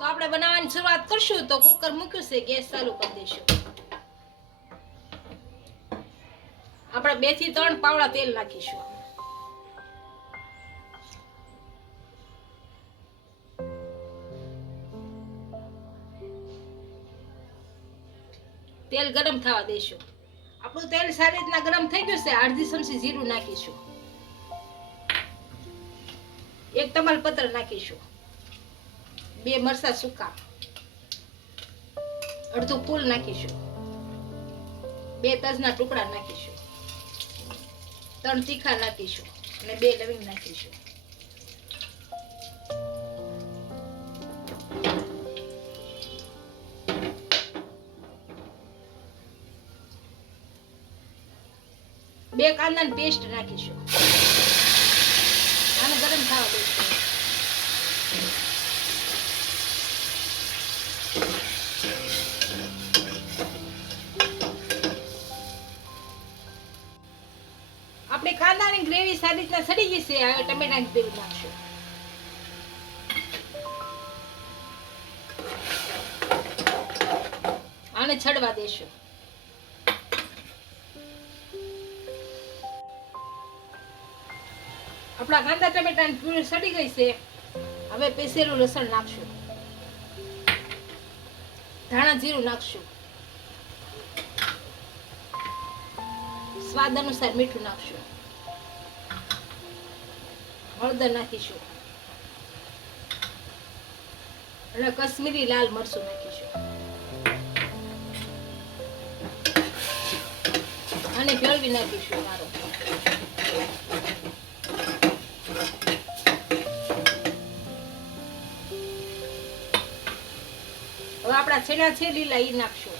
તો આપણે બનાવવાની શરૂઆત કરશું. તો કુકર મૂક્યું છે, ગેસ ચાલુ કરી દઈશું. આપણે 2 થી 3 પાવડા તેલ નાખીશું. તેલ ગરમ થવા દઈશું. આપણું તેલ સારી રીતના ગરમ થઈ ગયું છે. અડધી ચમચી જીરું નાખીશું. 1 તમાલપત્ર નાખીશું. 2 મરચાં સૂકા, અડધું ફૂલ નાખીશું. 2 તજના ટુકડા નાખીશું. 3 તીખા નાખીશું અને 2 લવિંગ નાખીશું. બે કાંદાની પેસ્ટ નાખીશું. આને ગરમ થવા દઈશું. આપણે કાંદાની ગ્રેવી સારી રીતના સડી ગઈ છે. હવે ટમેટાની ગ્રેવી નાખશું. આને છડવા દેશું. આપણા કાંદા ટમેટાની પ્યુરી સડી ગઈ છે. હવે પીસેલું લસણ નાખશું. ધાણા જીરું નાખશું. સ્વાદ અનુસાર મીઠું નાખશું. હળદર નાખીશું અને કશ્મીરી લાલ મરચું નાખીશું. અને ભેળવી નાખીશું. સારું, હવે આપણા છેડા છે લીલા ઈ નાખશું.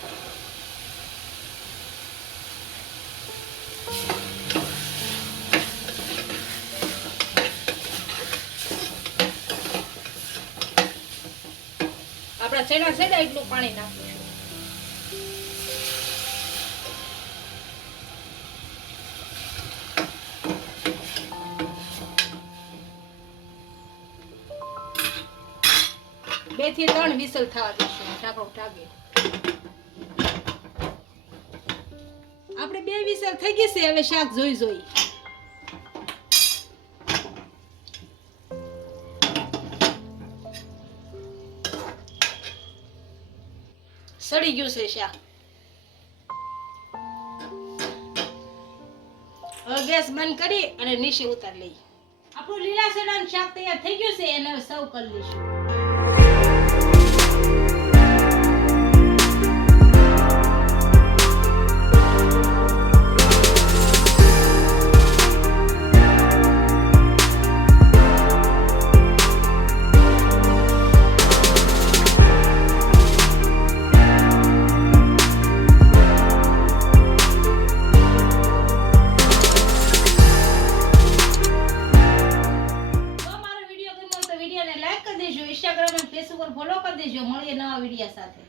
આપણા છેડા છે એટલું પાણી નાખીશું. બે થી 3 વિસલ થવા દઈશું. ઢાંકણું ઢાંકી. આપણે 2 વિસલ થઈ ગઈ છે. હવે શાક જોઈ સડી ગયું છે શાક. હવે ગેસ બંધ કરી અને નીચે ઉતારી લઈએ. આપણું લીલા ચણાનું શાક તૈયાર થઈ ગયું છે. એને હવે સર્વ કરી લઈશું. ઇન્સ્ટાગ્રામ અને ફેસબુક પર ફોલો કરી દેજો. મળીએ નવા વિડિયો સાથે.